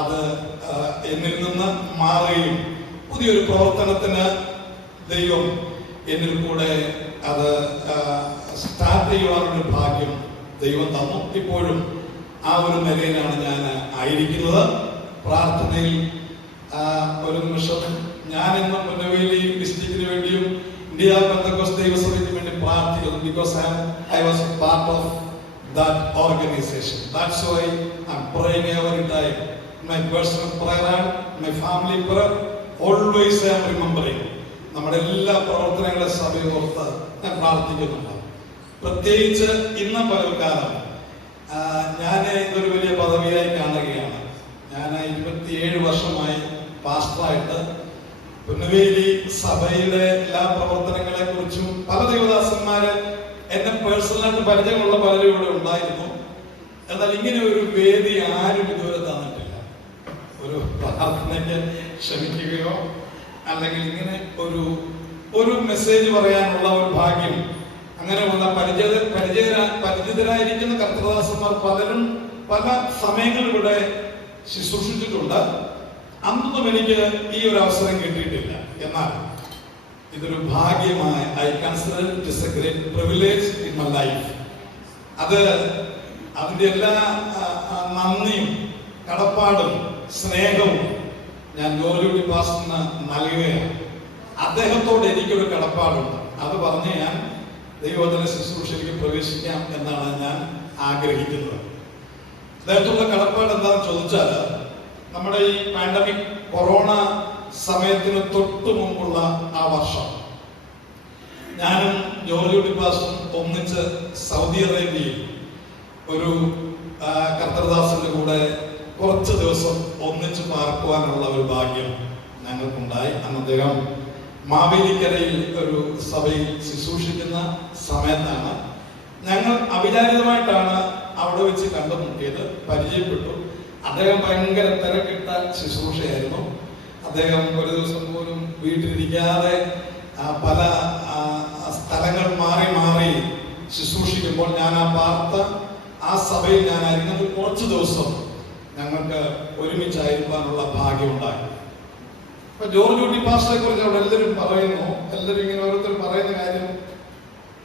അത് എന്നിൽ നിന്ന് മാറുകയും പുതിയൊരു പ്രവർത്തനത്തിന് ദൈവം എന്നിൽ കൂടെ അത് സ്റ്റാർട്ട് ചെയ്യുവാനൊരു ഭാഗ്യം ദൈവം തന്നു. ഇപ്പോഴും ആ ഒരു നിലയിലാണ് ഞാൻ ആയിരിക്കുന്നത്. പ്രാർത്ഥനയിൽ ഒരു നിമിഷം ഞാൻ ഇന്ന് പുന്നവേലി ഡിസ്ട്രിക്റ്റിന് വേണ്ടിയും ഇന്ത്യ പെന്തക്കോസ്ത് ദൈവസഭയ്ക്ക് വേണ്ടി പ്രാർത്ഥിക്കുന്നു. Because I was part of that organization. That's why I'm praying every time. My personal prayer and my family prayer, always I am remembering. നമ്മുടെ എല്ലാ പ്രവർത്തനങ്ങളെ സഭയെ ഓർത്ത് ഞാൻ പ്രാർത്ഥിക്കുന്നുണ്ട്. പ്രത്യേകിച്ച് ഇന്ന് പകൽക്കാലം ഞാൻ ഇതൊരു വലിയ പദവിയായി കാണുകയാണ്. ഞാൻ 27 വർഷമായി പാസ്റ്ററായിട്ട് പുന്നവേലി സഭയുടെ എല്ലാ പ്രവർത്തനങ്ങളെ കുറിച്ചും പല ദേവദാസന്മാര് എന്നെ പേഴ്സണലായിട്ട് പരിചയമുള്ള പലരും ഇവിടെ ഉണ്ടായിരുന്നു. എന്നാൽ ഇങ്ങനെ ഒരു വേദി ആരും ഇതുവരെ തന്നിട്ടില്ല. ഒരു പ്രാർത്ഥനയ്ക്ക് ക്ഷമിക്കുകയോ അല്ലെങ്കിൽ ഇങ്ങനെ ഒരു മെസ്സേജ് പറയാനുള്ള ഒരു ഭാഗ്യം, അങ്ങനെയുള്ള പരിചിതരായിരിക്കുന്ന കർത്തൃദാസന്മാർ പലരും പല സമയങ്ങളിൽ ഇവിടെ ശുശ്രൂഷിച്ചിട്ടുണ്ട്. അന്നൊന്നും എനിക്ക് ഈ ഒരു അവസരം കിട്ടിയിട്ടില്ല. എന്നാൽ ഇതൊരു ഭാഗ്യമായി I consider it is a great privilege in my life. അതിന്റെ എല്ലാ നന്ദിയും കടപ്പാടും സ്നേഹവും ഞാൻ ജോർജ് പാസ്റ്ററിന് നൽകുകയാണ്. അദ്ദേഹത്തോട് എനിക്കൊരു കടപ്പാടുണ്ട്. അത് പറഞ്ഞ് ഞാൻ ദൈവവചന ശുശ്രൂഷയിലേക്ക് പ്രവേശിക്കാം എന്നാണ് ഞാൻ ആഗ്രഹിക്കുന്നത്. അദ്ദേഹത്തോടുള്ള കടപ്പാട് എന്താണെന്ന് ചോദിച്ചാൽ, നമ്മുടെ ഈ പാൻഡമിക് കൊറോണ സമയത്തിന് തൊട്ടു മുമ്പുള്ള ആ വർഷം ഞാനും ജോർജ് പാസ്റ്ററും ഒന്നിച്ച് സൗദി അറേബ്യയിൽ ഒരു കർത്തൃദാസന്റെ കൂടെ കുറച്ച് ദിവസം ഒന്നിച്ച് പാർക്കുവാനുള്ള ഒരു ഭാഗ്യം ഞങ്ങൾക്കുണ്ടായി. അന്ന് അദ്ദേഹം മാവേലിക്കരയിൽ ഒരു സഭയിൽ ശുശ്രൂഷിക്കുന്ന സമയത്താണ്. ഞങ്ങൾ അവിചാരിതമായിട്ടാണ് അവിടെ വെച്ച് കണ്ടുമുട്ടിയത്, പരിചയപ്പെട്ടു. അദ്ദേഹം ഭയങ്കര തിരക്കിട്ട ശുശ്രൂഷയായിരുന്നു. അദ്ദേഹം ഒരു ദിവസം പോലും വീട്ടിലിരിക്കാതെ പല സ്ഥലങ്ങൾ മാറി മാറി ശുശ്രൂഷിക്കുമ്പോൾ ഞാൻ പാർത്ത ആ സഭയിൽ ഞാനായിരുന്നു. കുറച്ച് ദിവസം ഞങ്ങൾക്ക് ഒരുമിച്ചായിരിക്കാനുള്ള ഭാഗ്യമുണ്ടായി. ഇപ്പൊ ജോർജ് പാസ്റ്ററെ കുറിച്ച് അവിടെ എല്ലാവരും പറയുന്നു, എല്ലാവരും ഇങ്ങനെ ഓരോരുത്തർ പറയുന്ന കാര്യം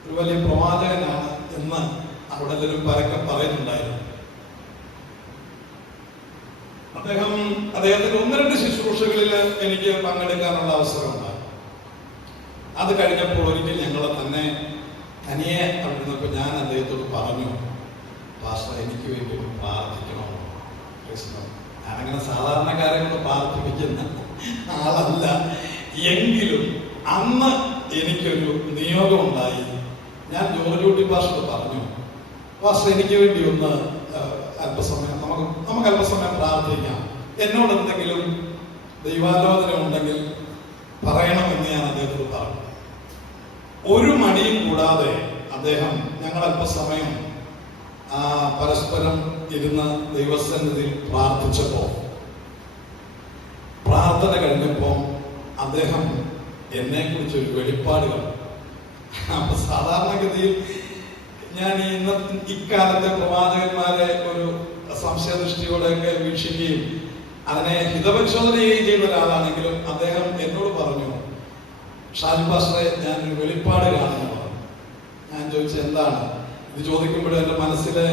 ഒരു വലിയ പ്രവാചകനാണ് എന്ന് അവിടെ എല്ലാവരും പരക്കെ പറയുന്നുണ്ടായിരുന്നു. അദ്ദേഹത്തിന്റെ 1-2 ശുശ്രൂഷകളിൽ എനിക്ക് പങ്കെടുക്കാനുള്ള അവസരമുണ്ടായി. അത് കഴിഞ്ഞപ്പോൾ ഒരിക്കൽ ഞങ്ങളെ തനിയെ അവിടെ നിന്നപ്പോൾ ഞാൻ അദ്ദേഹത്തോട് പറഞ്ഞു, പാസ്റ്റർ എനിക്ക് വേണ്ടി പ്രാർത്ഥിക്കണോ? ഞാനങ്ങനെ സാധാരണക്കാരെ കൊണ്ട് പ്രാർത്ഥിപ്പിക്കുന്ന ആളല്ല. എങ്കിലും അന്ന് എനിക്കൊരു നിയോഗം ഉണ്ടായി. ഞാൻ ജോർജ് പാസ്റ്റർ പറഞ്ഞു, പാസ്റ്റർ എനിക്ക് വേണ്ടി ഒന്ന് അല്പസമയം നമുക്ക് അല്പസമയം പ്രാർത്ഥിക്കാം. എന്നോട് എന്തെങ്കിലും ദൈവാലോചന ഉണ്ടെങ്കിൽ പറയണമെന്ന് ഞാൻ അദ്ദേഹത്തോട് പറഞ്ഞു. ഒരു മടിയും കൂടാതെ അദ്ദേഹം ഞങ്ങൾ അല്പസമയം പരസ്പരം ഇരുന്ന് ദൈവസന്നിധിയിൽ പ്രാർത്ഥിച്ചപ്പോ, പ്രാർത്ഥന കഴിഞ്ഞപ്പോ അദ്ദേഹം എന്നെ കുറിച്ചൊരു വെളിപ്പാടുകൾ. അപ്പൊ സാധാരണഗതിയിൽ ഞാൻ ഇക്കാലത്തെ പ്രവാചകന്മാരെ ഒരു സംശയദൃഷ്ടിയോടെയൊക്കെ വീക്ഷിക്കുകയും അതിനെ ഹിതപരിശോധന ചെയ്യുന്ന ഒരാളാണെങ്കിലും അദ്ദേഹം എന്നോട് പറഞ്ഞു, ഷാജി പാസ്റ്ററെ ഞാനൊരു വെളിപ്പാട് കാണുന്നു. ഞാൻ ചോദിച്ചു എന്താണ് ഇത്? ചോദിക്കുമ്പോഴും എൻ്റെ മനസ്സിലെ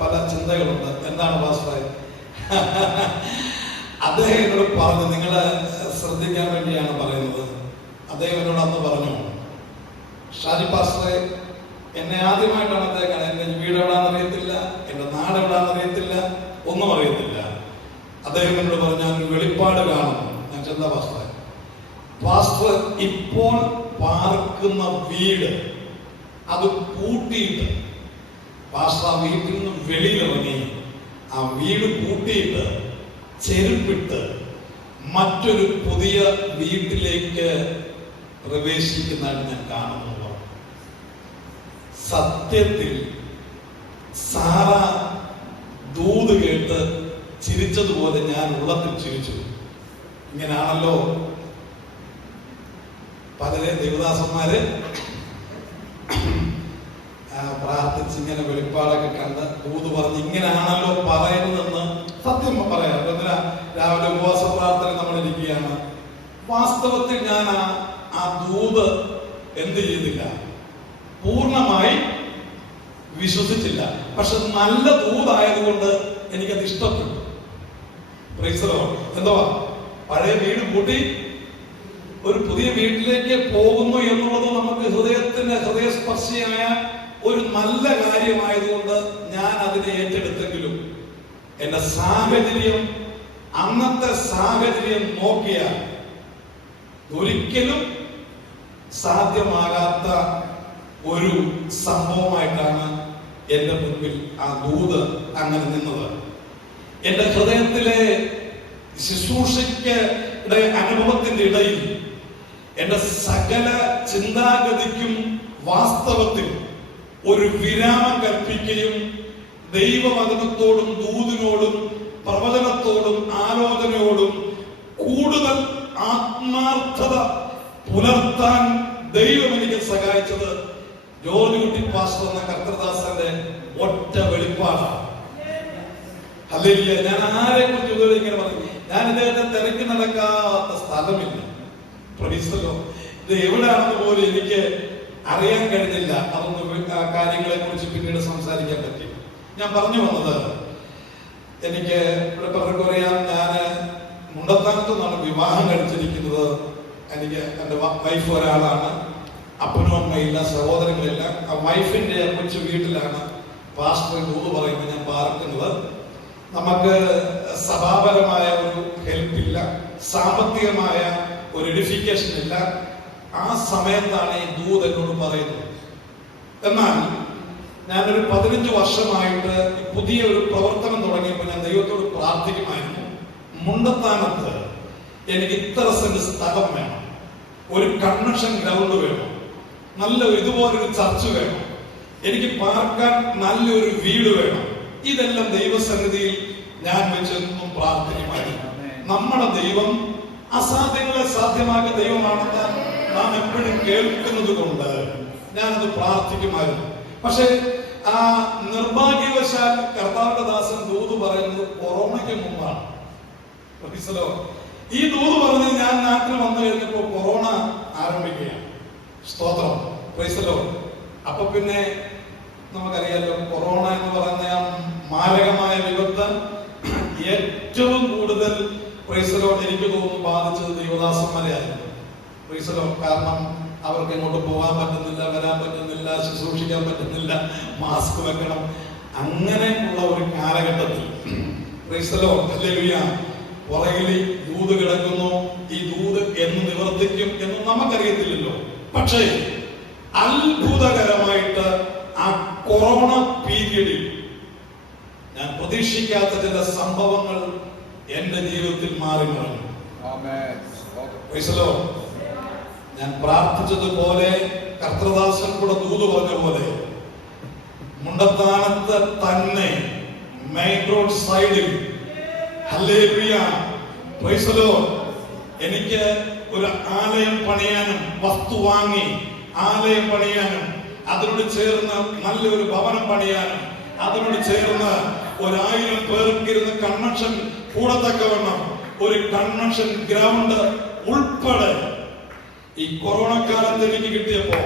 പല ചിന്തകളുണ്ട്. എന്താണ് പാസ്റ്ററെ? അദ്ദേഹം എന്നോട് പറഞ്ഞു, നിങ്ങളെ ശ്രദ്ധിക്കാൻ വേണ്ടിയാണ് പറയുന്നത്. അദ്ദേഹം എന്നോട് അന്ന് പറഞ്ഞു, ഷാജി പാസ്റ്ററെ എന്നെ ആദ്യമായിട്ടാണ് അദ്ദേഹം കാണാൻ. എന്റെ വീട് എവിടാന്ന് അറിയത്തില്ല, എന്റെ നാട് എവിടാന്ന് അറിയത്തില്ല, ഒന്നും അറിയത്തില്ല. അദ്ദേഹം എന്നോട് പറഞ്ഞു, ഞാൻ ഒരു വെളിപ്പാട് കാണുന്നു. ഞാൻ എന്താ പാസ്റ്ററെ? പാസ്റ്റർ ഇപ്പോൾ പാർക്കുന്ന വീട് അത് പൂട്ടിയിട്ട്, പാസ്റ്റർ ആ വീട്ടിൽ നിന്ന് വെളിയിലിറങ്ങി ആ വീട് പൂട്ടിയിട്ട് ചെരുപ്പിട്ട് മറ്റൊരു പുതിയ വീട്ടിലേക്ക് പ്രവേശിക്കുന്നതാണ് ഞാൻ കാണുന്നത്. സത്യത്തിൽ സാറ ദൂത് കേട്ട് ചിരിച്ചതുപോലെ ഞാൻ ഉള്ളത്തിൽ ചിരിച്ചു. ഇങ്ങനാണല്ലോ പലരെ ദേവദാസന്മാര് പ്രാർത്ഥിച്ച് ഇങ്ങനെ വെളിപ്പാടൊക്കെ കണ്ട് ദൂത് പറഞ്ഞ് ഇങ്ങനെയാണല്ലോ പറയുന്നതെന്ന് സത്യം പറയാം. എന്തിനാ രാവിലെ ഉപവാസ പ്രാർത്ഥന നമ്മൾ ഇരിക്കുകയാണ്. വാസ്തവത്തിൽ ഞാൻ ആ ദൂത് എന്ത് ചെയ്തില്ല, പൂർണ്ണമായി വിശ്വസിച്ചില്ല. പക്ഷെ നല്ല ദൂതായതുകൊണ്ട് എനിക്കത് ഇഷ്ടപ്പെട്ടു. എന്തുവാ, പഴയ വീട് പൂട്ടി ഒരു പുതിയ വീട്ടിലേക്ക് പോകുന്നു എന്നുള്ളത് നമുക്ക് ഹൃദയസ്പർശിയായ ഒരു നല്ല കാര്യമായതുകൊണ്ട് ഞാൻ അതിനെ ഏറ്റെടുത്തെങ്കിലും എന്റെ സാഹചര്യം, അന്നത്തെ സാഹചര്യം നോക്കിയാൽ ഒരിക്കലും സാധ്യമാകാത്ത ഒരു സംഭവമായിട്ടാണ് എന്റെ മുൻപിൽ ആ ദൂത് അങ്ങനെ നിന്നത്. എന്റെ ഹൃദയത്തിലെ ശുശ്രൂഷയ്ക്ക് അനുഭവത്തിന്റെ ഇടയിൽ എന്റെ സകല ചിന്താഗതിക്കും വാസ്തവത്തിൽ ഒരു വിരാമം കൽപ്പിക്കുകയും ദൈവവചനത്തോടും ദൂതിനോടും പ്രവചനത്തോടും ആലോചനയോടും കൂടുതൽ ആത്മാർത്ഥത പുലർത്താൻ ദൈവം എനിക്ക് സഹായിച്ചത് ജോർജ് കുട്ടി പാസ്റ്റർ എന്ന കർത്തൃദാസന്റെ ഒറ്റ വെളിപ്പാടാണ്. അല്ലെങ്കിൽ ഞാൻ ആരെ കുറിച്ച് ഇങ്ങനെ പറഞ്ഞു, ഞാൻ ഇദ്ദേഹത്തെ തിരക്കി നടക്കാത്ത സ്ഥലമില്ല. പ്രൊഡ്യൂസറോ ഇത് എവിടെയാണെന്ന് പോലും എനിക്ക് അറിയാൻ കഴിഞ്ഞില്ല. അതൊന്നും കാര്യങ്ങളെ കുറിച്ച് പിന്നീട് സംസാരിക്കാൻ പറ്റി. ഞാൻ പറഞ്ഞു വന്നത്, എനിക്ക് ഇവിടെ പലർക്കും അറിയാം, ഞാൻ മുണ്ടത്താനത്തു നിന്നാണ് വിവാഹം കഴിച്ചിരിക്കുന്നത്. എനിക്ക് എൻ്റെ വൈഫ് ഒരാളാണ്, അപ്പനും അമ്മയില്ല, സഹോദരങ്ങളില്ല. ആ വൈഫിന്റെ കൊച്ചു വീട്ടിലാണ് പാസ്റ്റർ ദൂത് പറയുമ്പോൾ ഞാൻ പാർക്കുന്നത്. നമുക്ക് സഭാപരമായ ഒരു ഹെൽപ്പില്ല, സാമ്പത്തികമായ ഒരു എഡിഫിക്കേഷൻ ഇല്ല. ആ സമയത്താണ് ഈ ദൂത് എന്നോട് പറയുന്നത്. എന്നാൽ ഞാനൊരു 15 വർഷമായിട്ട് പുതിയ ഒരു പ്രവർത്തനം തുടങ്ങിയപ്പോൾ ഞാൻ ദൈവത്തോട് പ്രാർത്ഥിക്കുമായിരുന്നു, മുണ്ടത്താനത്ത് എനിക്ക് ഇത്ര സെന്റ് സ്ഥലം വേണം, ഒരു കൺവെൻഷൻ ഗ്രൗണ്ട് വേണം, നല്ല ഇതുപോലൊരു ചർച്ച് വേണം, എനിക്ക് പാർക്കാൻ നല്ലൊരു വീട് വേണം. ഇതെല്ലാം ദൈവസന്നിധിയിൽ ഞാൻ വെച്ചെന്നും പ്രാർത്ഥിക്കുമായിരുന്നു. നമ്മുടെ ദൈവം അസാധ്യങ്ങളെ സാധ്യമാക്കിയ ദൈവമാണെന്ന് നാം എപ്പോഴും കേൾക്കുന്നത് കൊണ്ട് ഞാനത് പ്രാർത്ഥിക്കുമായിരുന്നു. പക്ഷെ ആ നിർഭാഗ്യവശാൽ കർത്താവിന്റെ ദാസൻ ദൂത് പറയുന്നത് കൊറോണയ്ക്ക് മുമ്പാണ്. ഈ ദൂത് പറഞ്ഞ് ഞാൻ നാട്ടിൽ വന്നു കഴിഞ്ഞപ്പോ കൊറോണ ആരംഭിക്കുകയാണ്. സ്തോത്രം, പ്രൈസലോ. അപ്പൊ പിന്നെ നമുക്കറിയാലോ, കൊറോണ എന്ന് പറയുന്ന മാരകമായ വിപത്ത് ഏറ്റവും കൂടുതൽ പ്രൈസലോ എനിക്ക് തോന്നുന്നു ബാധിച്ചത് ദൈവദാസന്മാരെയായിരുന്നു. പ്രൈസലോ, കാരണം അവർക്ക് എങ്ങോട്ട് പോകാൻ പറ്റുന്നില്ല, വരാൻ പറ്റുന്നില്ല, ശുശ്രൂഷിക്കാൻ പറ്റുന്നില്ല, മാസ്ക് വെക്കണം. അങ്ങനെയുള്ള ഒരു കാലഘട്ടത്തിൽ പ്രൈസലോ പുറകിൽ ദൂത് കിടക്കുന്നു. ഈ ദൂത് എന്ന് നിവർത്തിക്കും എന്ന് നമുക്കറിയത്തില്ലല്ലോ. പക്ഷേ അത്ഭുതകരമായിട്ട് ആ കൊറോണ പീരീഡിൽ ഞാൻ പ്രതീക്ഷിക്കാത്ത ചില സംഭവങ്ങൾ എന്റെ ജീവിതത്തിൽ മാറി മറിഞ്ഞു. ഞാൻ പ്രാർത്ഥിച്ചതുപോലെ കർത്തൃദാസൻ കൂടെ ദൂത് പറഞ്ഞ പോലെ മുണ്ടത്താനത്ത് തന്നെ മെയിൻ റോഡ് സൈഡിൽ എനിക്ക് ഒരു ആലയം പണിയാനും, വസ്തു വാങ്ങി ആലയം പണിയാനും, അതിനോട് ചേർന്ന് നല്ലൊരു ഭവനം പണിയാനും, അതിനോട് ചേർന്ന് 1000 പേർക്കിരുന്ന് കൺവെൻഷൻ കൂടത്തക്കവണ്ണം ഒരു കൺവെൻഷൻ ഗ്രൗണ്ട് ഉൾപ്പെടെ ഈ കൊറോണ കാലത്ത് എനിക്ക് കിട്ടിയപ്പോ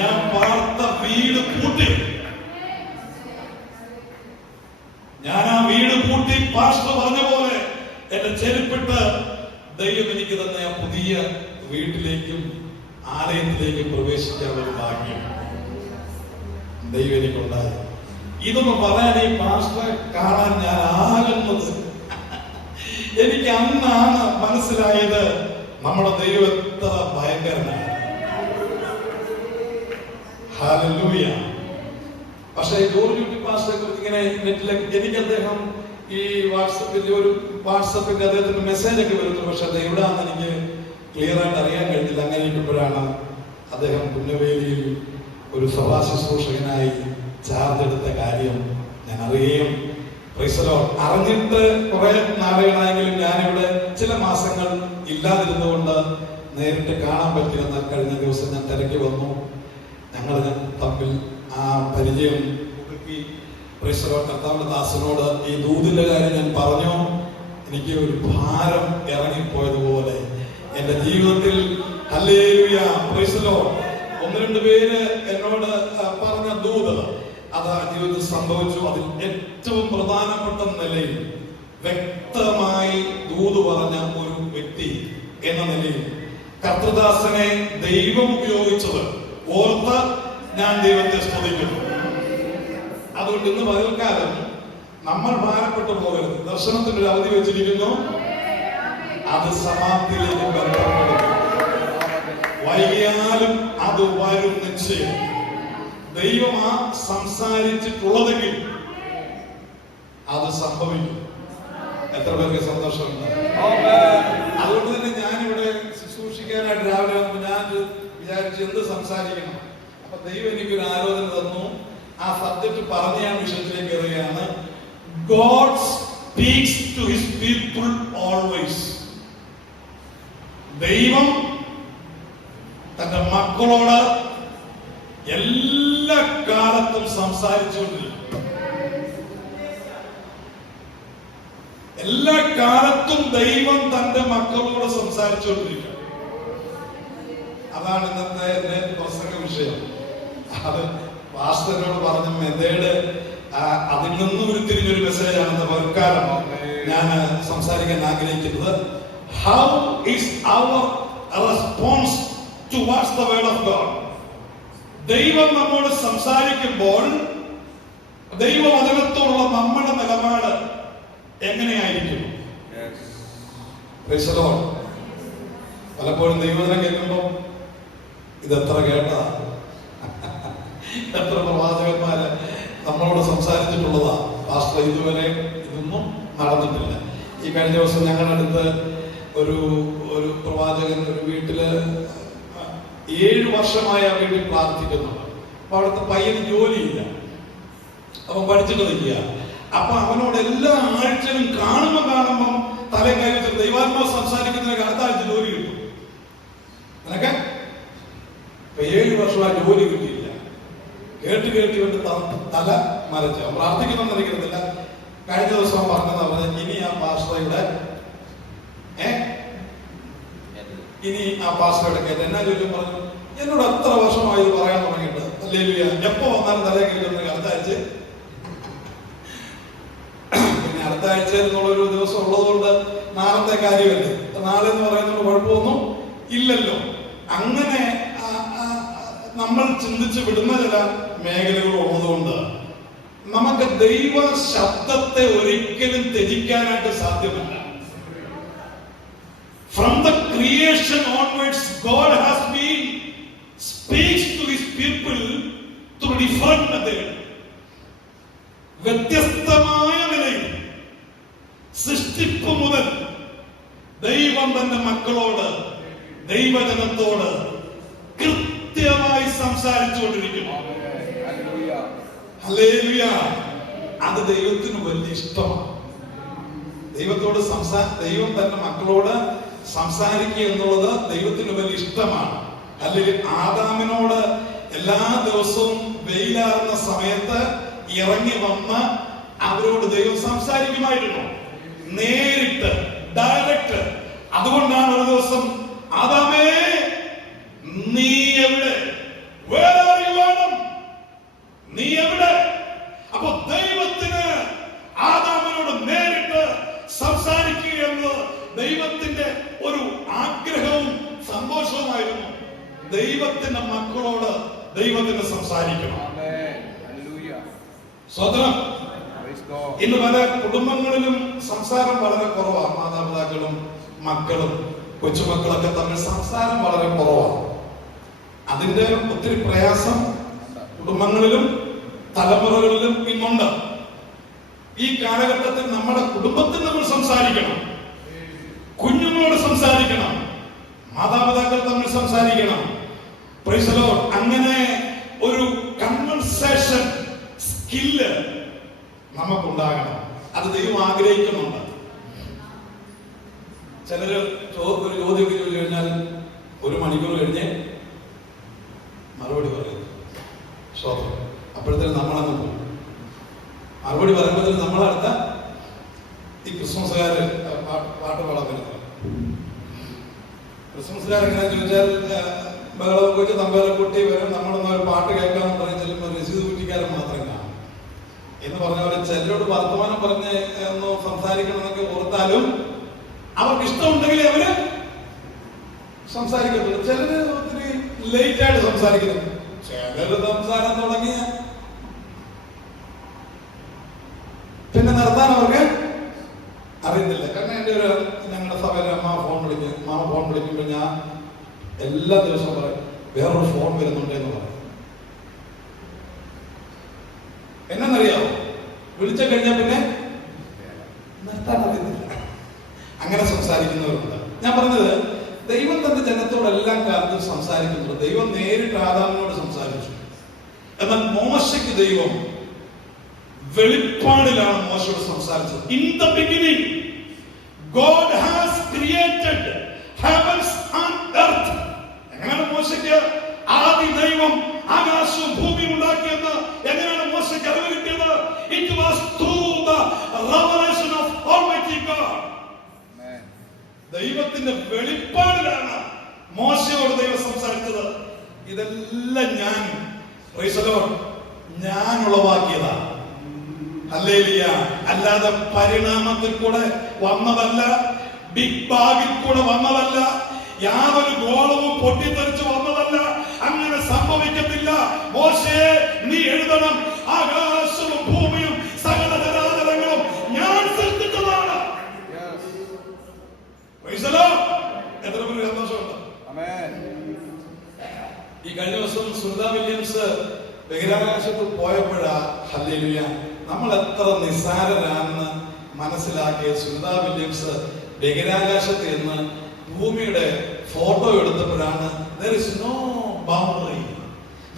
ഞാൻ പാർത്ത വീട് പൂട്ടി. ഞാൻ ആ വീട് പൂട്ടി പാസ്റ്റർ പറഞ്ഞ പോലെ എന്റെ ചെരുപ്പിട്ട് ദൈവം എനിക്ക് തന്നെ ആ പുതിയ വീട്ടിലേക്കും ആലയത്തിലേക്കും പ്രവേശിക്കാനുള്ള ഭാഗ്യം ദൈവം എനിക്കുണ്ടായി. ഇതൊന്നും പറയാൻ ഈ പാസ്റ്ററെ കാണാൻ ഞാൻ ആകുന്നത് എനിക്ക് അന്നാണ് മനസ്സിലായത് നമ്മുടെ ദൈവം എത്ര ഭയങ്കരനാണ്. ഹല്ലേലൂയ. പക്ഷേ ജോർജ് കുട്ടി പാസ്റ്ററെ കുറിച്ച് ഇങ്ങനെ നെറ്റിലേക്ക് എനിക്ക് അദ്ദേഹം ഈ വാട്സപ്പിന്റെ അദ്ദേഹത്തിന് മെസ്സേജ് ഒക്കെ വരുന്നു. പക്ഷെ അത് എവിടെയാണെന്ന് എനിക്ക് ക്ലിയർ ആയിട്ട് അറിയാൻ കഴിഞ്ഞില്ല. അങ്ങനെ ഇരിക്കുമ്പോഴാണ് അദ്ദേഹം പുണ്യവേദിയിൽ ഒരു സഭാ ശുശ്രൂഷകനായി ചാർജ് എടുത്ത കാര്യം ഞാൻ അറിയുകയും അറിഞ്ഞിട്ട് കുറെ നാളുകളായെങ്കിലും ഞാനിവിടെ ചില മാസങ്ങൾ ഇല്ലാതിരുന്നുകൊണ്ട് നേരിട്ട് കാണാൻ പറ്റിയെന്നാൽ കഴിഞ്ഞ ദിവസം ഞാൻ തിരക്കി വന്നു. ഞങ്ങൾ തമ്മിൽ ആ പരിചയം പുതുക്കി കർത്താവിന്റെ ദാസനോട് ഈ ദൂതിന്റെ കാര്യം ഞാൻ പറഞ്ഞു. എനിക്ക് ഒരു ഭാരം ഇറങ്ങിപ്പോയതുപോലെ എന്റെ ജീവിതത്തിൽ ഹല്ലേലൂയ പ്രൈസ് ദി ലോർഡ്. ഒന്ന് രണ്ട് പേര് എന്നോട് പറഞ്ഞ ദൂത് അത് ജീവിതത്തിൽ സംഭവിച്ചു. അതിൽ ഏറ്റവും പ്രധാനപ്പെട്ട നിലയിൽ വ്യക്തമായി ദൂത് പറഞ്ഞ ഒരു വ്യക്തി എന്ന നിലയിൽ കർത്തൃദാസനെ ദൈവം ഉപയോഗിച്ചത് ഓർത്ത് ഞാൻ ദൈവത്തെ സ്തുതിക്കുന്നു. അതുകൊണ്ട് ഇന്ന് പകൽക്കാലം നമ്മൾ ഭാരപ്പെട്ടു പോകരുത്. ദർശനത്തിന് ഒരു അവധി വെച്ചിരിക്കുന്നു, അത് സമാപ്തിയിലേക്ക് ബന്ധപ്പെടുന്നു. വൈകിയാലും അത് വരും നിശ്ചയം. ദൈവം ആ സംസാരിച്ചിട്ടുള്ളതെങ്കിൽ അത് സംഭവിക്കും. എത്ര പേർക്ക് സന്തോഷമുണ്ട്? അതുകൊണ്ട് തന്നെ ഞാനിവിടെ ശുശ്രൂഷിക്കാനായിട്ട് രാവിലെ വന്നപ്പോൾ ഞാൻ വിചാരിച്ചു എന്ത് സംസാരിക്കണം. അപ്പൊ ദൈവം എനിക്കൊരു ആലോചന തന്നു. ആ സബ്ജക്ട് പറഞ്ഞ ഞാൻ വിഷയത്തിലേക്ക് കയറുകയാണ്. God speaks to his people always. ദൈവം തന്റെ മക്കളോട് എല്ലാ കാലത്തും സംസാരിച്ചുകൊണ്ടിരിക്കും. എല്ലാ കാലത്തും ദൈവം തന്റെ മക്കളോട് സംസാരിച്ചുകൊണ്ടിരിക്കും. അതാണ് ഇന്നത്തെ എന്റെ പ്രസംഗ വിഷയം. അത് പാസ്റ്ററിനോട് പറഞ്ഞ മെത്തേഡ് അതിൽ നിന്നും ഉരുത്തിരിഞ്ഞൊരു മെസ്സേജാണെന്ന് പകൽക്കാലം ഞാൻ സംസാരിക്കാൻ ആഗ്രഹിക്കുന്നത്. How is our response towards the word of God? ദൈവം നമ്മോട് സംസാരിക്കുമ്പോൾ ദൈവവചനത്തോടുള്ള നമ്മുടെ നിലപാട് എങ്ങനെയായിരിക്കും? Praise the lord. പലപ്പോഴും ദൈവവചനം കേൾക്കുമ്പോൾ ഇതെത്ര കേട്ടതാ, എത്ര പ്രവാചകന്മാര് നമ്മളോട് സംസാരിച്ചിട്ടുള്ളതാ, പാസ്റ്റർ ഇതുവരെ ഇതൊന്നും നടന്നിട്ടില്ല. ഈ കഴിഞ്ഞ ദിവസം ഞങ്ങളുടെ അടുത്ത് ഒരു പ്രവാചകൻ ഒരു വീട്ടില് 7 വർഷമായ വീട്ടിൽ പ്രാർത്ഥിക്കുന്നുണ്ട്. അപ്പൊ അവിടുത്തെ പയ്യന് ജോലിയില്ല, അവൻ പഠിച്ചിട്ട് നിൽക്കുക. അപ്പൊ അവനോട് എല്ലാ ആഴ്ചയിലും കാണുമ്പം തലേ കാര്യത്തിൽ ദൈവാത്മാവ് സംസാരിക്കുന്നതിനൊക്കെ അടുത്ത ആഴ്ച ജോലി കിട്ടും. നിനക്ക് 7 വർഷമായി ജോലി കിട്ടിയില്ല. കേട്ട് ഇവന്റെ തല മരച്ച് അവൻ പ്രാർത്ഥിക്കുന്നെന്ന് എനിക്കറിയത്തില്ല. കഴിഞ്ഞ ദിവസം പറഞ്ഞത് ഇനി ആ പാസ്റ്ററുടെ കേട്ട് എന്നാ ജോലി പറഞ്ഞു. എന്നോട് എത്ര വർഷമായി ഇത് പറയാൻ തുടങ്ങിയിട്ട്, ഹല്ലേലൂയ, എപ്പോ വന്നാലും തലേ കേൾക്കുന്ന അടുത്ത ആഴ്ച. പിന്നെ അടുത്ത ആഴ്ച എന്നുള്ളൊരു ദിവസം ഉള്ളതുകൊണ്ട് നാളത്തെ കാര്യമല്ലേ, നാളെ എന്ന് പറയുന്നത് കുഴപ്പമൊന്നും ഇല്ലല്ലോ. അങ്ങനെ നമ്മൾ ചിന്തിച്ച് വിടുന്ന ചില മേഖലകൾ ഉള്ളതുകൊണ്ട് നമുക്ക് ദൈവ ശബ്ദത്തെ ഒരിക്കലും ത്യജിക്കാനായിട്ട് സാധ്യമല്ല. From the creation onwards, God has been speaks to his people through different methods. വ്യത്യസ്തമായ നിലയിൽ സൃഷ്ടിപ്പ് മുതൽ ദൈവം തന്റെ മക്കളോട്, ദൈവജനത്തോട് കൃത്യമായി സംസാരിച്ചുകൊണ്ടിരിക്കുന്നു. ഹല്ലേലൂയ. അത് ദൈവത്തിന് വലിയ ഇഷ്ടമാണ്. ദൈവത്തോട് ദൈവം തന്റെ മക്കളോട് സംസാരിക്കുക എന്നുള്ളത് ദൈവത്തിന് വലിയ ഇഷ്ടമാണ്. അല്ലെങ്കിൽ ആദാമിനോട് എല്ലാ ദിവസവും വെയിലാറുന്ന സമയത്ത് ഇറങ്ങി വന്ന് അവരോട് ദൈവം സംസാരിക്കുമായിരുന്നു, നേരിട്ട്, ഡയറക്റ്റ്. അതുകൊണ്ടാണ് ഒരു ദിവസം ആദാമേ നീ എവിടെ, നീ എവിടെ? അപ്പൊ ദൈവത്തിന് ആദാമിനോട് നേരിട്ട് സംസാരിക്കുക എന്നത് ദൈവത്തിന്റെ ഒരു ആഗ്രഹവും സന്തോഷവുമായിരുന്നു. ദൈവത്തിന്റെ മക്കളോട് ദൈവത്തിന് സംസാരിക്കണം. സ്വതന്ത്രം. ഇന്ന് പല കുടുംബങ്ങളിലും സംസാരം വളരെ കുറവാണ്. മാതാപിതാക്കളും മക്കളും കൊച്ചുമക്കളൊക്കെ തമ്മിൽ സംസാരം വളരെ കുറവാണ്. അതിന്റെ ഒത്തിരി പ്രയാസം കുടുംബങ്ങളിലും തലമുറകളിലും ഇന്നുണ്ട്. ഈ കാലഘട്ടത്തിൽ നമ്മുടെ കുടുംബത്തിൽ നമ്മൾ സംസാരിക്കണം, കുഞ്ഞുങ്ങളോട് സംസാരിക്കണം, മാതാപിതാക്കൾ തമ്മിൽ സംസാരിക്കണം. Price the Lord. അങ്ങനെ ഒരു കൺവെർസേഷൻ സ്കില്ല് നമുക്കുണ്ടാകണം. അത് ദൈവം ആഗ്രഹിക്കുന്നുണ്ട്. ചിലര് ഒരു ചോദ്യമൊക്കെ ചോദിച്ചു കഴിഞ്ഞാൽ 1 മണിക്കൂർ കഴിഞ്ഞ് മറുപടി പറയും. അപ്പോഴത്തേനും നമ്മളങ്ങ് പോകും. മറുപടി പറയുമ്പോൾ നമ്മളടുത്ത ഈ ക്രിസ്മസുകാര് പാട്ട് പാടാൻ വരുന്നത്. ക്രിസ്മസുകാരെങ്ങനെ ചോദിച്ചാൽ ബഹളമൊക്കെ വെച്ച് തമ്പേരെ കുട്ടി വരും, നമ്മളൊന്നും ഒരു പാട്ട് കേൾക്കാമെന്ന് പറഞ്ഞ് ചെല്ലുമ്പോൾ രസീത് കുറ്റിക്കാരൻ മാത്രം കാണും എന്ന് പറഞ്ഞ പോലെ ചിലരോട് വർത്തമാനം പറഞ്ഞ് ഒന്ന് സംസാരിക്കണമെന്നൊക്കെ ഓർത്താലും അവർക്ക് ഇഷ്ടമുണ്ടെങ്കിൽ അവര് സംസാരിക്കത്തുള്ളൂ. ചിലര് ഒത്തിരി ലേറ്റ് ആയിട്ട് സംസാരിക്കുന്നു. ചിലര് സംസാരം തുടങ്ങിയ പിന്നെ നിർത്താൻ അവർക്ക് അറിയത്തില്ല. കാരണം എൻ്റെ ഒരു ഞങ്ങളുടെ സഭയിലെ മാമ ഫോൺ വിളിക്കുമ്പോൾ ഞാൻ എല്ലാ ദിവസവും പറയും വേറൊരു ഫോൺ വരുന്നുണ്ടെന്ന് പറയും. എന്നറിയാവോ? വിളിച്ച കഴിഞ്ഞാൽ പിന്നെ നിർത്താൻ അറിയത്തില്ല. അങ്ങനെ സംസാരിക്കുന്നവരുണ്ട്. ഞാൻ പറഞ്ഞത് ദൈവം തന്റെ ജനത്തോടെല്ലാം കാലത്തും സംസാരിക്കുന്നുണ്ട്. ദൈവം നേരിട്ട് ആദാമിനോട് സംസാരിച്ചു. എന്നാൽ മോശയ്ക്ക് ദൈവം വെളിപ്പാടിലാണ് മോശയോട് സംസാരിച്ചത്. In the beginning God has created heavens and earth. എങ്ങനെയാണ് മോശയ്ക്ക് ആദി ദൈവം ആകാശവും ഭൂമിയും ഉണ്ടാക്കിയെന്ന് എങ്ങനെയാണ് മോശയ്ക്ക് അറിവ് കിട്ടിയത്? It was through the revelation of Almighty God. ദൈവത്തിന്റെ വെളിപ്പാടിലാണ് മോശയോട് ദൈവം സംസാരിച്ചത്. ഇതെല്ലാം ഞാൻ ഉളവാക്കിയതാണ്. ഹല്ലേലൂയ. അല്ലാതെ പരിണാമത്തിൽ കൂടെ വന്നതല്ല, ബിഗ് ബാഗിൽ കൂടെ വന്നതല്ല, യാതൊരു ഗോളവും പൊട്ടിത്തെറിച്ച് വന്നതല്ല. അങ്ങനെ സംഭവിക്കത്തില്ല. മോശയെ നീ എഴുതണം, ആകാശവും ഭൂമിയും സകല ചരാചരങ്ങളും ഞാൻ സൃഷ്ടിച്ചതാണ്. എത്ര പേര് സന്തോഷമുണ്ട്? ഈ കഴിഞ്ഞ ദിവസം സുനിത വില്യംസ് ബഹിരാകാശത്ത് പോയപ്പോഴാ ഹല്ലേലൂയ നമ്മൾ എത്ര നിസ്സാരരാണെന്ന് മനസ്സിലാക്കിയ സുനിത വില്യംസ് ബഹിരാകാശത്ത് നിന്ന് ഭൂമിയുടെ photo എടുത്തപ്പോഴാണ് there is no boundary,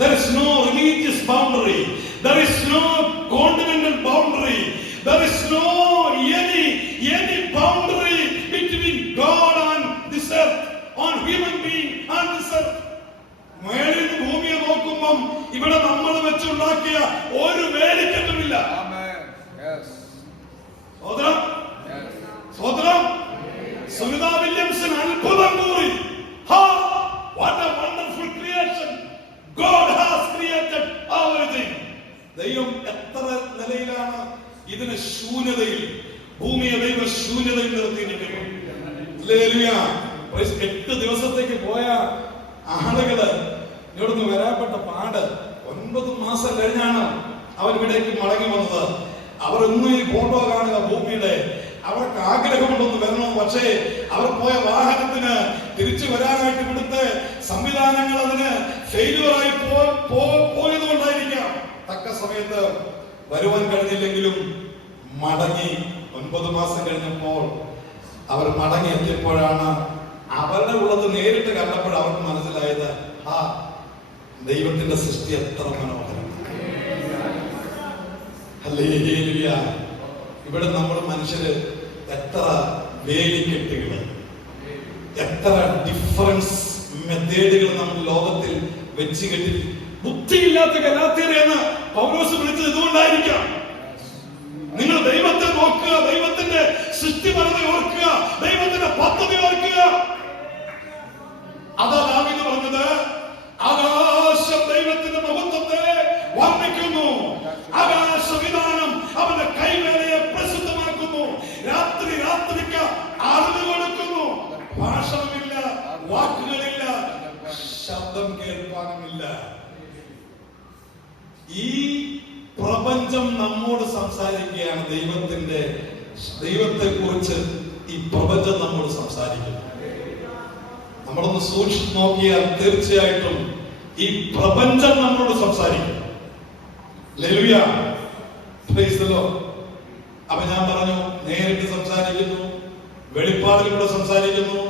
there is no religious boundary, there is no continental boundary, there is no any boundary between God and this earth, on human being and this earth. മേളിൽ ഭൂമിയെ നോക്കുമ്പം ഇവിടെ നമ്മൾ വെച്ചുണ്ടാക്കിയ ഒരു വേലിക്കെട്ടുമില്ല. സ്വതന്ത്രം Sunitha Williamson അത്ഭുതം കൂറി. What a wonderful creation God has created everything. ദൈവം എത്ര നിലയിലാണ് ഇതിനെ ശൂന്യതയിൽ, ഭൂമിയെ ദൈവ ശൂന്യതയിൽ നിർത്തിയിരിക്കുന്നു. 8 ദിവസത്തേക്ക് പോയ ആളുകള് ഇവിടുന്ന് വരാപ്പെട്ട പാട് 9 മാസം കഴിഞ്ഞാണ് അവരിവിടേക്ക് മടങ്ങി വന്നത്. അവർ ഇന്നും ഈ ഫോട്ടോ കാണുക ഭൂമിയുടെ. അവർക്ക് ആഗ്രഹമുണ്ടെന്ന് വരണം, പക്ഷേ അവർ പോയ വാഹനത്തിന് തിരിച്ചു വരാനായിട്ട് ഇവിടുത്തെ സംവിധാനങ്ങൾ അതിന് ഫെയിലുവറായി പോയതുകൊണ്ടായിരിക്കാം തക്ക സമയത്ത് വരുവാൻ കഴിഞ്ഞില്ലെങ്കിലും മടങ്ങി 9 മാസം കഴിഞ്ഞപ്പോൾ അവർ മടങ്ങി എത്തിയപ്പോഴാണ് അവരുടെ ഉള്ളത് നേരിട്ട് കണ്ടപ്പോൾ അവർക്ക് മനസ്സിലായത് ദൈവത്തിന്റെ സൃഷ്ടി എത്ര മനോഹരം. ഹല്ലേലൂയ. ഇവിടെ നമ്മൾ മനുഷ്യര് എത്ര വേലിക്കെട്ടുകൾ, എത്ര ഡിഫറൻസ് മെത്തേഡുകൾ നമ്മൾ ലോകത്തിൽ വെച്ച് കെട്ടി. ബുദ്ധിയില്ലാത്ത ഗലാത്യരെന്ന് പൗലോസ് വിളിച്ചത് ഇതുകൊണ്ടായിരിക്കാം. നിങ്ങൾ ദൈവത്തെ നോക്കുക, ദൈവത്തിന്റെ സൃഷ്ടിപരത ഓർക്കുക, ദൈവത്തിന്റെ പദ്ധതി ഓർക്കുക. അതാ ദാവീദ് പറഞ്ഞത്, ആകാശം ദൈവത്തിന്റെ മഹത്വത്തെ വർണ്ണിക്കുന്നു, ആകാശവിധാനം അവന്റെ കൈവേലയെ പ്രസിദ്ധമാക്കുന്നു, രാത്രിക്ക് അറിവ് കൊടുക്കുന്നു. ഭാഷണമില്ല, വാക്കുകളില്ല, ശബ്ദം കേൾക്കാനുമില്ല. ഈ പ്രപഞ്ചം നമ്മോട് സംസാരിക്കുകയാണ്. ദൈവത്തെ കുറിച്ച് ഈ പ്രപഞ്ചം നമ്മോട് സംസാരിക്കുന്നു. നമ്മളൊന്ന് സൂക്ഷിച്ചു നോക്കിയാൽ തീർച്ചയായിട്ടും ഈ പ്രപഞ്ചം നമ്മളോട് സംസാരിക്കും. ഹല്ലേലൂയ. Price the Lord. അപ്പൊ ഞാൻ പറഞ്ഞു, നേരിട്ട് സംസാരിക്കുന്നു, വെളിപ്പാടിലൂടെ സംസാരിക്കുന്നു,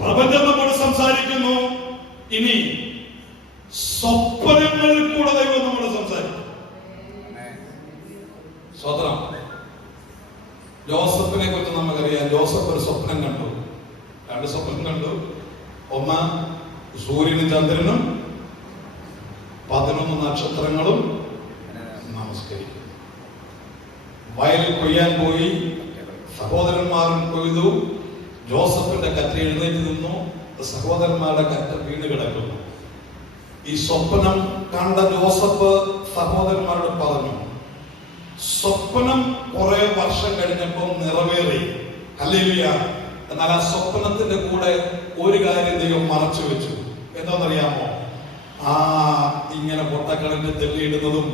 പ്രപഞ്ചം നമ്മോട് സംസാരിക്കുന്നു. ഇനി സ്വപ്നങ്ങളിൽ കൂടെ ദൈവം നമ്മോട് സംസാരിക്കും. സ്വതന്ത്രം. ജോസഫിനെ കുറിച്ച് നമുക്കറിയാം. ജോസഫ് ഒരു സ്വപ്നം കണ്ടു. 2 സ്വപ്നം കണ്ടു. ഒന്ന്, സൂര്യനും ചന്ദ്രനും 11 നക്ഷത്രങ്ങളും നമസ്കരിക്കും. വയലിൽ കൊയ്യാൻ പോയി. സഹോദരന്മാരും കൊയ്തു. ജോസഫിന്റെ കറ്റ എഴുന്നേറ്റ് നിന്നു. സഹോദരന്മാരുടെ കറ്റ വീണ് കിടക്കുന്നു. ഈ സ്വപ്നം കണ്ട ജോസഫ് സഹോദരന്മാരോട് പറഞ്ഞു. സ്വപ്നം കുറെ വർഷം കഴിഞ്ഞപ്പോൾ നിറവേറി. ഹല്ലേലൂയ. എന്നാൽ ആ സ്വപ്നത്തിന്റെ കൂടെ ഒരു കാര്യം ദൈവം മറച്ചു വെച്ചു. എന്താണെന്നറിയാമോ? ഇങ്ങനെ പൊട്ടക്കിണറ്റിൽ തെള്ളിയിടുന്നതും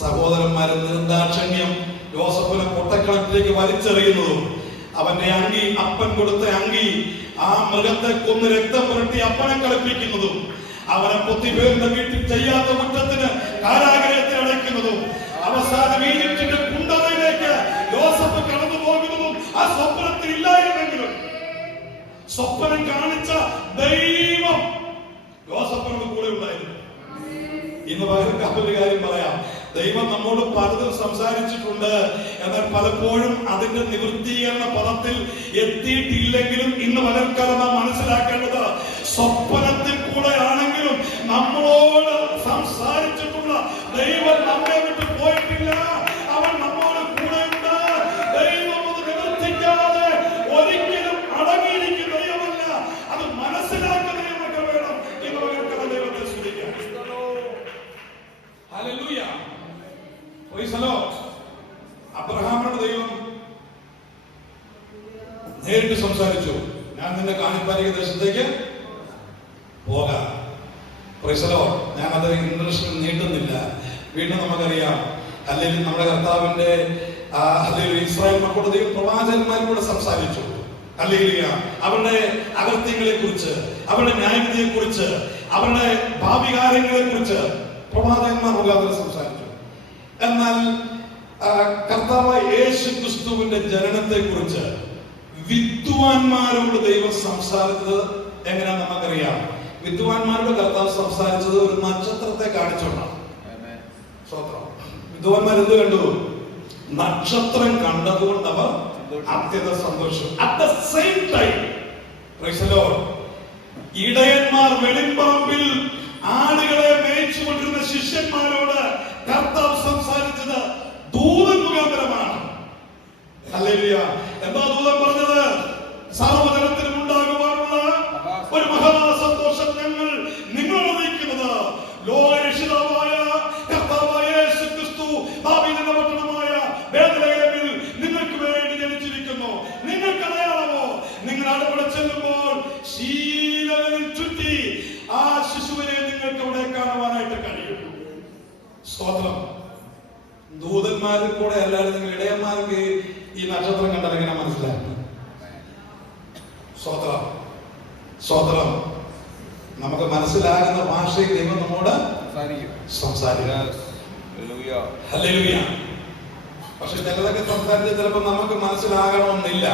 സഹോദരന്മാരെ നിർദാക്ഷിണ്യം ജോസഫിനെ പൊട്ടക്കിണറ്റിലേക്ക് വലിച്ചെറിയുന്നതും, അവന്റെ അങ്കി, അപ്പൻ കൊടുത്ത അങ്കി, ആ മൃഗത്തെ കൊന്ന് രക്തം പുരട്ടി അപ്പനെ കളിപ്പിക്കുന്നതും, അവനെ പൊത്തിപേരുടെ വീട്ടിൽ ചെയ്യാത്ത കുറ്റത്തിന് കാരാഗ്രഹത്തിൽ അടയ്ക്കുന്നതും, അവസാനം ഈജിപ്തിന്റെ കുണ്ടറയിലേക്ക് ജോസഫ് കടന്നു പോകുന്നതും ആ സ്വപ്നത്തിൽ ഇല്ലായിരുന്നെങ്കിലും സ്വപ്നം കാണിച്ച ദൈവം ജോസഫിനോട് കൂടെ ഉണ്ടായിരുന്നു. ഇന്ന് ഒരു കാര്യം പറയാം. ദൈവം നമ്മോട് പലതും സംസാരിച്ചിട്ടുണ്ട്. എന്നാൽ പലപ്പോഴും അതിന്റെ നിവൃത്തീകരണ പദത്തിൽ എത്തിയിട്ടില്ലെങ്കിലും ഇന്ന് പലർക്കാലം നാം മനസ്സിലാക്കേണ്ടത്, സ്വപ്നത്തിൽ കൂടെ ആണെങ്കിലും നമ്മളോട് സംസാരിച്ചിട്ടുള്ള ദൈവം നമ്മെ വിട്ട് പോയിട്ടില്ല. അവൻ നമ്മോട് കൂടെയുണ്ട്. ദൈവം അത് നിവർത്തിക്കാതെ ഒരിക്കലും അടങ്ങിയിരിക്കുന്ന ദൈവമല്ല. അത് മനസ്സിലാക്കുന്ന ദൈവമൊക്കെ വേണം. ഇന്ന് പലർക്കാലം ദൈവത്തെ സ്തുതിക്കാം. ഹല്ലേലൂയ. അബ്രഹാമിനോട് ദൈവം നേരിട്ട് സംസാരിച്ചു. ഞാൻ നിന്നെ കാണിപ്പാലിക ദേശത്തേക്ക് പോകാം. ഞാൻ അത് ഇൻട്രസ്റ്റ് നീട്ടുന്നില്ല. വീണ്ടും നമുക്കറിയാം, അല്ലെങ്കിൽ നമ്മുടെ കർത്താവിന്റെ ഇസ്രായേൽ മക്കളുടെ ദൈവം പ്രവാചകന്മാരിലൂടെ സംസാരിച്ചു. ഹല്ലേലൂയ. അവരുടെ അകൃത്യങ്ങളെ കുറിച്ച്, അവരുടെ ന്യായവിധിയെ കുറിച്ച്, അവരുടെ ഭാവി കാര്യങ്ങളെ കുറിച്ച് പ്രവാചകന്മാർ മുഖാന്തരം സംസാരിച്ചു. എന്നാൽ കർത്താവായ യേശു ക്രിസ്തുവിന്റെ ജനനത്തെ കുറിച്ച് വിദ്വാൻമാരോട് ദൈവം സംസാരിച്ചത് എങ്ങനെയാണെന്ന് നമുക്കറിയാം. വിദ്വാൻമാരോട് കർത്താവ് സംസാരിച്ചത് ഒരു നക്ഷത്രത്തെ കാണിച്ചോണ്ടാണ്. വിദ്വാൻമാർ എന്ത് കണ്ടു? നക്ഷത്രം കണ്ടതുകൊണ്ട് അവർ അത്യന്ത സന്തോഷം. At the same time ഇടയന്മാർ Velimparambil ആടുകളെ മേയിച്ചുകൊണ്ടിരുന്ന ശിഷ്യന്മാരോട് കർത്താവ് സംസാരിച്ചത് ദൂതൻ മുഖാന്തരമാണ്. ഹല്ലേലൂയ. എന്താ ദൂതൻ പറഞ്ഞത്? സർവ്വജനത്തിനും ഉണ്ടാകുവാനുള്ള ഒരു മഹാ സന്തോഷം ഞങ്ങൾ നിങ്ങളോട് അറിയിക്കുന്നത്, ലോകരക്ഷിതാവായ കർത്താവായ യേശു ക്രിസ്തു ദാവീദിന്റെ പട്ടണമായ ബേത്ലഹേമിൽ നിങ്ങൾക്ക് വേണ്ടി ജനിച്ചിരിക്കുന്നു. നിങ്ങൾക്ക് അടയാളമോ? നിങ്ങൾ അവിടെ ചെല്ലുമ്പോൾ ശീലകളിൽ ചുറ്റി ആ ശിശുവിനെ നിങ്ങൾക്ക് അവിടെ കാണുവാനായിട്ട് കഴിയും. സ്തോത്രം. ദൂതന്മാരിൽ കൂടെ അല്ലാതെ നിങ്ങൾ ഇടയന്മാർക്ക് ഈ നക്ഷത്രം കണ്ടാൽ എങ്ങനെ മനസ്സിലാക്കും? സ്തോത്രം. സ്തോത്രം. നമുക്ക് മനസ്സിലാകുന്ന ഭാഷയിൽ ദൈവം നമ്മോട് സംസാരിക്കും. ഹല്ലേലൂയ. പക്ഷെ ചിലതൊക്കെ സംസാരിച്ചാൽ ചിലപ്പോൾ നമുക്ക് മനസ്സിലാകണമെന്നില്ല.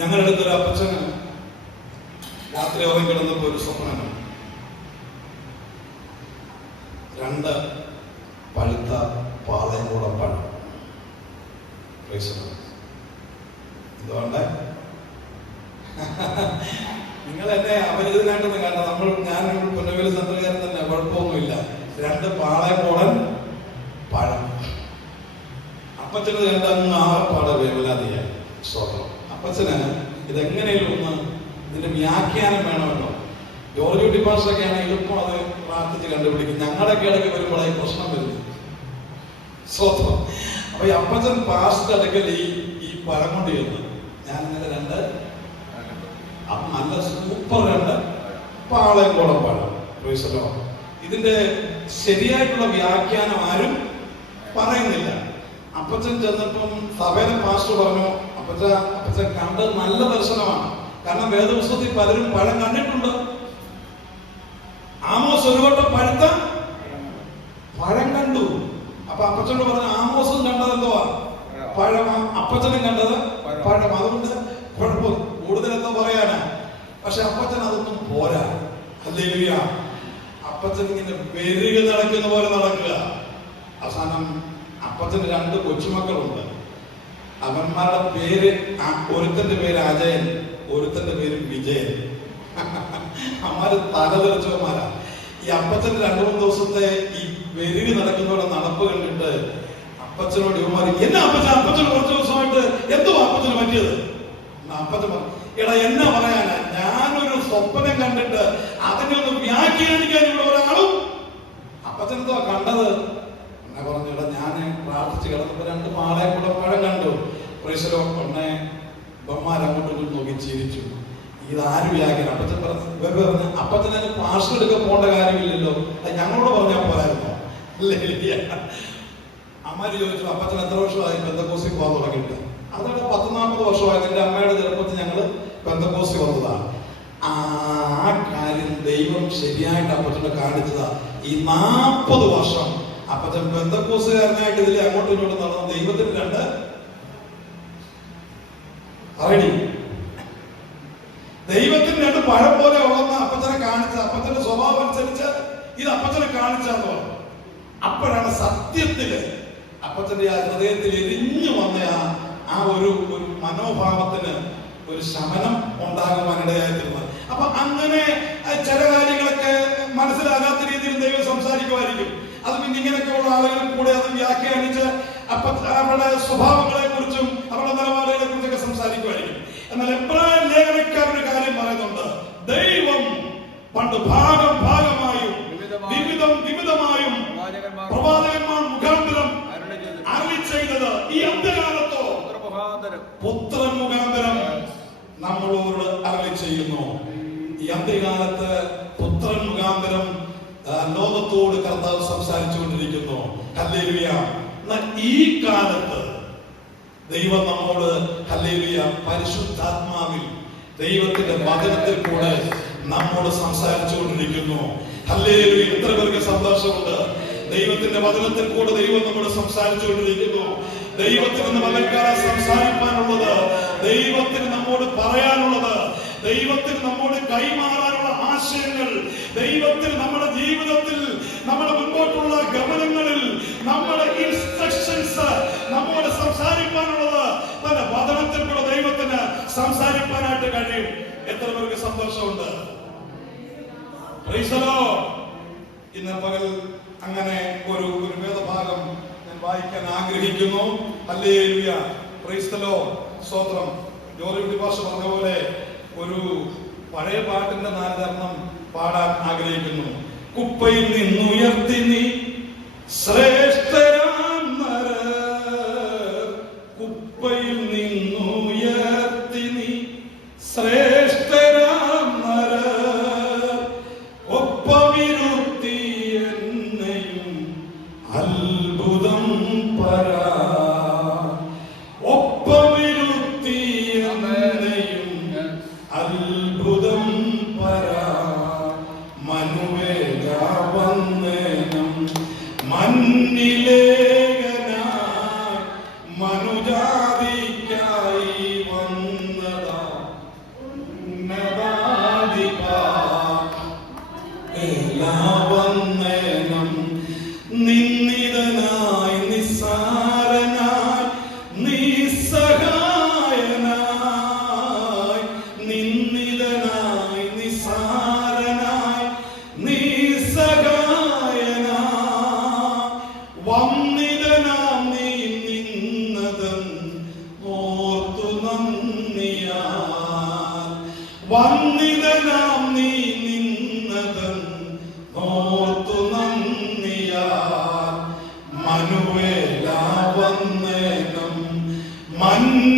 ഞങ്ങളുടെ അടുത്തൊരു അപ്പച്ചന് രാത്രി ഉറങ്ങി കിടന്നപ്പോ ഒരു സ്വപ്നം. 2 പഴുത്ത പാളയംകൂടം പഴം. എന്തുകൊണ്ട് നിങ്ങൾ എന്നെ അപരിചിതനായിട്ടൊന്നും കണ്ട, ഞാൻ പുന്നവേലി സെന്ററുകാരൻ തന്നെ, കുഴപ്പമൊന്നുമില്ല. 2 പാളയംകൂടൻ പഴം. അപ്പച്ചന് കണ്ട അങ്ങ് ആറപ്പാട വേവലാതിയായി. സ്വതന്ത്രം. അപ്പച്ചന് ഇതെങ്ങനെയും ഒന്ന് ഇതിന്റെ വ്യാഖ്യാനം വേണമല്ലോ. ജോർജ് ഡിപ്പാസൊക്കെയാണ് എളുപ്പം അത് പ്രാർത്ഥിച്ച് കണ്ടുപിടിക്കും. ഞങ്ങളുടെയൊക്കെ ഇടയ്ക്ക് വരുമ്പോഴേ പ്രശ്നം വരുന്നു. സ്വതന്ത്രം. അപ്പൊ ഈ അപ്പച്ചൻ പാസ്റ്റ് അടുക്കൽ ഈ പഴം കൊണ്ട് ചെയ്യുന്നു. ഞാൻ ഇന്നലെ 2 നല്ല സൂപ്പർ 2 പാളയംകൂടം പഴം. ഇതിന്റെ ശരിയായിട്ടുള്ള വ്യാഖ്യാനം ആരും പറയുന്നില്ല. അപ്പച്ചൻ ചെന്നപ്പം സഭയിലെ പാസ്റ്റർ പറഞ്ഞു, അപ്പച്ചൻ കണ്ടത് നല്ല ദർശനമാണ്. കാരണം വേദപുസ്തകത്തിൽ പലരും പഴം കണ്ടിട്ടുണ്ട്. ആമോസ് ഒരു വട്ടം പഴുത്ത പഴം കണ്ടു. അപ്പൊ അപ്പച്ചനോട് പറഞ്ഞു, ആമോസും കണ്ടത് എന്തുവാ? പഴമാ. അപ്പച്ചനും കണ്ടത് പഴം. അതുകൊണ്ട് കുഴപ്പം കൂടുതൽ എന്താ പറയാനാ. പക്ഷെ അപ്പച്ചൻ അതൊന്നും പോരാ. ഹല്ലേലൂയ. അപ്പച്ചൻ ഇങ്ങനെ വെറുകെ നടക്കുന്ന പോലെ നടക്കുക. അവസാനം അപ്പച്ചന് 2 കൊച്ചുമക്കളുണ്ട്. അവന്മാരുടെ പേര്, ഒരുത്തന്റെ പേര് അജയൻ, ഒരുത്തന്റെ പേര് വിജയൻ. അമ്മാര് തലതെറിച്ചവന്മാരാ. ഈ അപ്പച്ചൻ 2-3 ദിവസത്തെ ഈ വെരുകി നടക്കുന്നവരുടെ നടപ്പ് കണ്ടിട്ട് അപ്പച്ചനോട് ഇവന്മാർ എന്നാ അപ്പച്ചൻ കുറച്ച് ദിവസമായിട്ട് എന്തോ അപ്പച്ചന് പറ്റിയത്? അപ്പച്ചൻ പറഞ്ഞു, എടാ എന്നാ പറയാനാ, ഞാനൊരു സ്വപ്നം കണ്ടിട്ട് അതിനെ ഒന്ന് വ്യാഖ്യാനിക്കാൻ ഇവിടെ ഒരാളും. അപ്പച്ചൻ എന്തോ കണ്ടത്? എന്നെ പറഞ്ഞു, എടാ ഞാൻ പ്രാർത്ഥിച്ച് കിടന്നപ്പോ 2 മാളെ കൂടെ പഴം കണ്ടു. പ്രൈസലോ ഉടനെ ബൊമ്മാരങ്ങോട്ടും നോക്കി ചിരിച്ചു. ഇതാര് വ്യാഖ്യാനം? അപ്പച്ചൻ പറഞ്ഞു, അപ്പച്ചനെ പാർസൽ എടുക്കാൻ പോകേണ്ട കാര്യമില്ലല്ലോ, ഞങ്ങളോട് പറഞ്ഞാൽ പോരായിരുന്നോ? അല്ലേ? അമ്മമാര് ചോദിച്ചു, അപ്പച്ചൻ എത്ര വർഷമായി പെന്തക്കോസ്തിൽ പോകാൻ തുടങ്ങിയിട്ട്? അതോടെ 10-40 വർഷമായത്. എൻ്റെ അമ്മയുടെ ചെറുപ്പത്തിൽ ഞങ്ങൾ പെന്തക്കോസ്തി വന്നതാണ്. ആ കാര്യം ദൈവം ശരിയായിട്ട് അപ്പച്ചനെ കാണിച്ചതാ. ഈ 40 വർഷം അപ്പച്ചൻ പെന്തക്കോസ്തുകാരനായിട്ട് ഇതിൽ അങ്ങോട്ടും ഇങ്ങോട്ടും നടന്ന ദൈവത്തിന് 2 ഐഡി, ദൈവത്തിന് 2 പഴം പോലെ ഉള്ളെന്ന് അപ്പച്ചനെ കാണിച്ച, അപ്പച്ചന്റെ സ്വഭാവം അനുസരിച്ച് ഇത് അപ്പച്ചനെ കാണിച്ചെന്ന് പറഞ്ഞു. അപ്പോഴാണ് സത്യത്തില് അപ്പച്ചന്റെ ആ ഹൃദയത്തിൽ എരിഞ്ഞു വന്ന ആ ഒരു മനോഭാവത്തിന് ഒരു ശമനം ഉണ്ടാകുവാനിടയായിത്തീർന്നത്. അപ്പൊ അങ്ങനെ ചില കാര്യങ്ങളൊക്കെ മനസ്സിലാകാത്ത രീതിയിൽ ദൈവം സംസാരിക്കുമായിരിക്കും. അത് പിന്നെ ഇങ്ങനെയൊക്കെയുള്ള ആളുകൾ കൂടെ അത് വ്യാഖ്യാനിച്ച് അവരുടെ സ്വഭാവങ്ങളെ കുറിച്ചും അവരുടെ നിലപാടുകളെ കുറിച്ചൊക്കെ സംസാരിക്കുമായിരിക്കും. എന്നാൽ എബ്രായ ലേഖനക്കാരൊരു കാര്യം പറയുന്നുണ്ട്, ദൈവം പണ്ട് ഭാഗമായും വിവിധമായും പ്രവാചകന്മാർ മുഖാന്തരം അരുളി ചെയ്തത് ഈ അന്ത്യകാലത്തോ പുത്രൻ മുഖാന്തരം നമ്മളോട് അരുളി ചെയ്യുന്നു. ഈ അന്ത്യകാലത്ത് പുത്രൻ മുഖാന്തരം ലോകത്തോട് കർത്താവ് സംസാരിച്ചുകൊണ്ടിരിക്കുന്നു. ഹല്ലേലൂയ. ഈ കാലത്ത് ദൈവം നമ്മോട് ഹല്ലേലൂയ പരിശുദ്ധാത്മാവിൽ ദൈവത്തിന്റെ വചനത്തിൽ കൂടെ നമ്മോട് സംസാരിച്ചുകൊണ്ടിരിക്കുന്നു. ഹല്ലേലൂയ. എത്ര പേർക്ക് സന്തോഷമുണ്ട്? ദൈവത്തിന്റെ വചനത്തിൽ കൂടെ ദൈവം നമ്മോട് സംസാരിച്ചുകൊണ്ടിരിക്കുന്നു. ദൈവത്തിന് പകൽക്കാലം സംസാരിക്കാനുള്ളത്, ദൈവത്തിന് നമ്മോട് പറയാനുള്ളത്, ദൈവത്തിന് നമ്മോട് കൈമാറാനുള്ള ആശയങ്ങൾ, ദൈവത്തിന് നമ്മുടെ ജീവിതത്തിൽ നമ്മുടെ മുൻപോട്ടുള്ള ഗമനങ്ങളിൽ നമ്മുടെ ഇൻസ്ട്രക്ഷൻസ് നമ്മോട് സംസാരിക്കാനുള്ളത് തന്റെ വചനത്തിൽ കൂടെ ദൈവത്തിന് സംസാരിക്കാനായിട്ട് കഴിയും. എത്ര പേർക്ക് സന്തോഷമുണ്ട്? Price the Lord. ഇന്ന് പകൽ അങ്ങനെ ഒരു വേദഭാഗം ഞാൻ വായിക്കാൻ ആഗ്രഹിക്കുന്നു. ഹല്ലേലൂയ. Price the Lord. സ്തോത്രം. ജോർജ് ഭാഷ പറഞ്ഞ പോലെ ഒരു പഴയ പാട്ടിന്റെ 4 പാടാൻ ആഗ്രഹിക്കുന്നു. കുപ്പയിൽ നിന്നുയർത്തി നീ ശ്രേഷ്ഠരാം നരർ, കുപ്പയിൽ നിന്നുയർത്തി നീ ശ്രേഷ്ഠരാം നരർ, ഒപ്പമിരുത്തി എന്നെയും അത്ഭുതം പരാ, ഒപ്പമിരുത്തി എന്നെയും അത്ഭുതം പരാ, മനുവേല വന്ദനം മന്നിലേഖനായി മനുജാതിക്കായി വന്നതാ ഉന്നതാധിപാ, എല്ലാ വന്ദനം നിന്ദിതനായി നിസ്സാരനായി നിസ്സഹായനായി, നിന്ദിതനായി നിസ്സാരനായി നിസ്സഹായനായി, വന്ദിതനാം നീ നിന്നതൻ ഓർത്തു നന്ദിയാൽ, വന്ദിതനാം നീ നിന്നതൻ ഓർത്തു നന്ദിയാൽ, മനുവേല വന്ദനം മന്നിലേഖനായി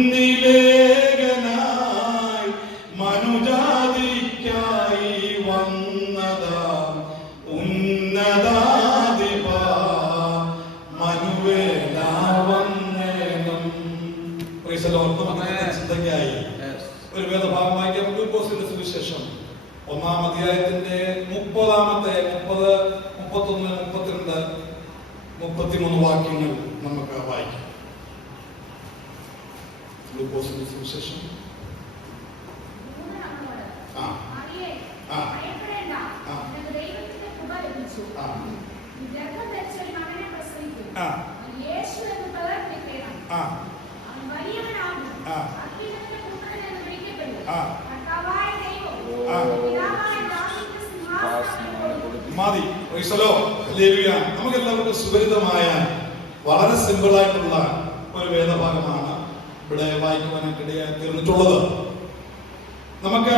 മനുജാതിക്കായി വന്നതാ ഉന്നതാധിപാ, മനുവേല വന്ദനം. Price the Lord. ചിന്തയ്ക്കായി ഒരു വേദഭാഗം വായിക്കാം. ലൂക്കോസിന്റെ സുവിശേഷം 1-ാം അധ്യായത്തിന്റെ 30, 31, 32, 33 വാക്യങ്ങൾ നമുക്ക് വായിക്കാം. ലൂക്കോസിന്റെ സുവിശേഷം. മതി. നമുക്ക് എല്ലാവർക്കും സുപരിതമായ വളരെ സിമ്പിളായിട്ടുള്ള ഒരു വേദഭാഗമാണ് ഇവിടെ വായിക്കുവാനായിട്ട് ഇടയായി തീർന്നിട്ടുള്ളത്. നമുക്ക്